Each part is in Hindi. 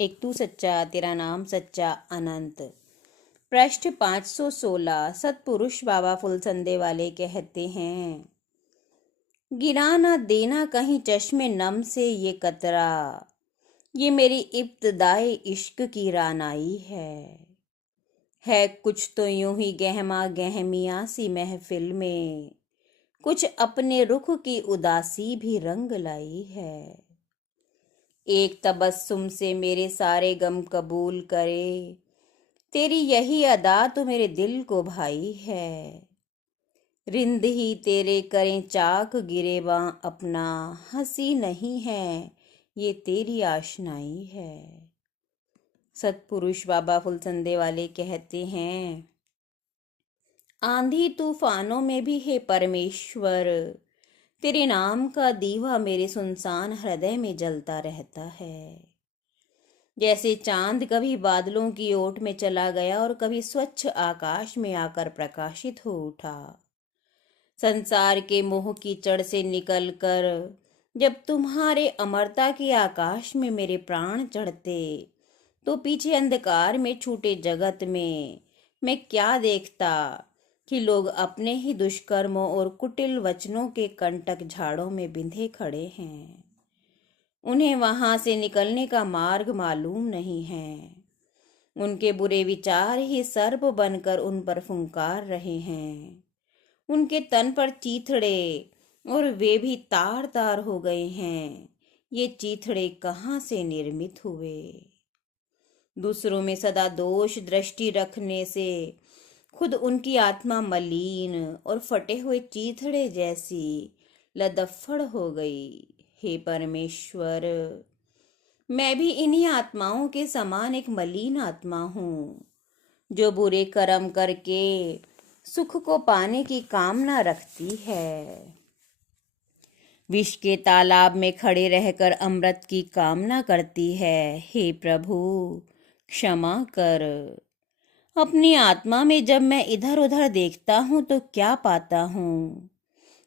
एक तू सच्चा तेरा नाम सच्चा अनंत। पृष्ठ 516। सतपुरुष बाबा फुलसंदे वाले कहते हैं, गिरा न देना कहीं चश्मे नम से ये कतरा, ये मेरी इब्तदाए इश्क की रानाई है कुछ तो यूं ही गहमा गहमिया सी महफिल में, कुछ अपने रुख की उदासी भी रंग लाई है। एक तबस्सुम से मेरे सारे गम कबूल करे, तेरी यही अदा तो मेरे दिल को भाई है। रिंद ही तेरे करें चाक गिरेबां अपना, हंसी नहीं है ये तेरी आशनाई है। सतपुरुष बाबा फुलसंदे वाले कहते हैं, आंधी तूफानों में भी हे परमेश्वर, तेरे नाम का दीवा मेरे सुनसान हृदय में जलता रहता है। जैसे चांद कभी बादलों की ओट में चला गया और कभी स्वच्छ आकाश में आकर प्रकाशित हो उठा। संसार के मोह कीचड़ से निकलकर जब तुम्हारे अमरता के आकाश में मेरे प्राण चढ़ते, तो पीछे अंधकार में छूटे जगत में मैं क्या देखता कि लोग अपने ही दुष्कर्मों और कुटिल वचनों के कंटक झाड़ों में बिंधे खड़े हैं। उन्हें वहां से निकलने का मार्ग मालूम नहीं है। उनके बुरे विचार ही सर्प बनकर उन पर फुंकार रहे हैं। उनके तन पर चीथड़े और वे भी तार तार हो गए हैं। ये चीथड़े कहाँ से निर्मित हुए? दूसरों में सदा दोष दृष्टि रखने से खुद उनकी आत्मा मलिन और फटे हुए चीथड़े जैसी लदफड़ हो गई। हे परमेश्वर, मैं भी इन्हीं आत्माओं के समान एक मलिन आत्मा हूँ, जो बुरे कर्म करके सुख को पाने की कामना रखती है। विष के तालाब में खड़े रहकर अमृत की कामना करती है। हे प्रभु, क्षमा कर। अपनी आत्मा में जब मैं इधर उधर देखता हूँ तो क्या पाता हूँ?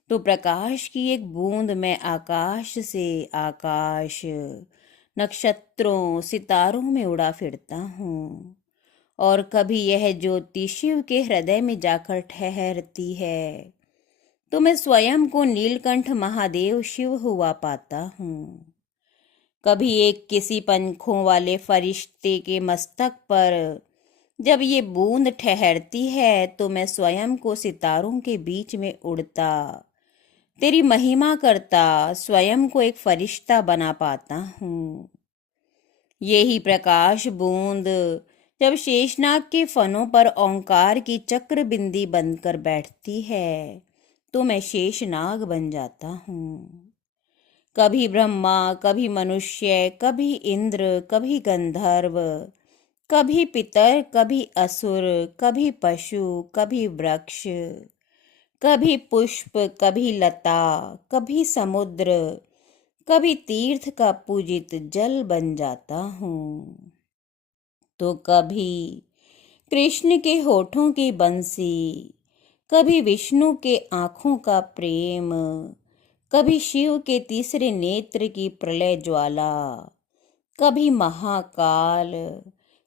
तो प्रकाश की एक बूंद मैं आकाश से आकाश, नक्षत्रों सितारों में उड़ा फिरता हूँ। और कभी यह ज्योति शिव के हृदय में जाकर ठहरती है, तो मैं स्वयं को नीलकंठ महादेव शिव हुआ पाता हूँ। कभी एक किसी पंखों वाले फरिश्ते के मस्तक पर जब ये बूंद ठहरती है, तो मैं स्वयं को सितारों के बीच में उड़ता, तेरी महिमा करता स्वयं को एक फरिश्ता बना पाता हूँ। यही प्रकाश बूंद जब शेषनाग के फनों पर ओंकार की चक्र बिंदी बनकर बैठती है, तो मैं शेषनाग बन जाता हूँ। कभी ब्रह्मा, कभी मनुष्य, कभी इंद्र, कभी गंधर्व, कभी पितर, कभी असुर, कभी पशु, कभी वृक्ष, कभी पुष्प, कभी लता, कभी समुद्र, कभी तीर्थ का पूजित जल बन जाता हूँ। तो कभी कृष्ण के होठों की बंसी, कभी विष्णु के आँखों का प्रेम, कभी शिव के तीसरे नेत्र की प्रलय ज्वाला, कभी महाकाल,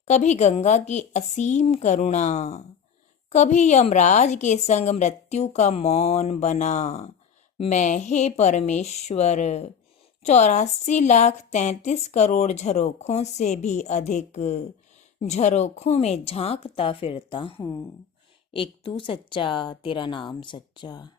कभी गंगा की असीम करुणा, कभी यमराज के संग मृत्यु का मौन बना मैं, हे परमेश्वर, 84,33,00,000 झरोखों से भी अधिक झरोखों में झांकता फिरता हूँ। एक तू सच्चा तेरा नाम सच्चा।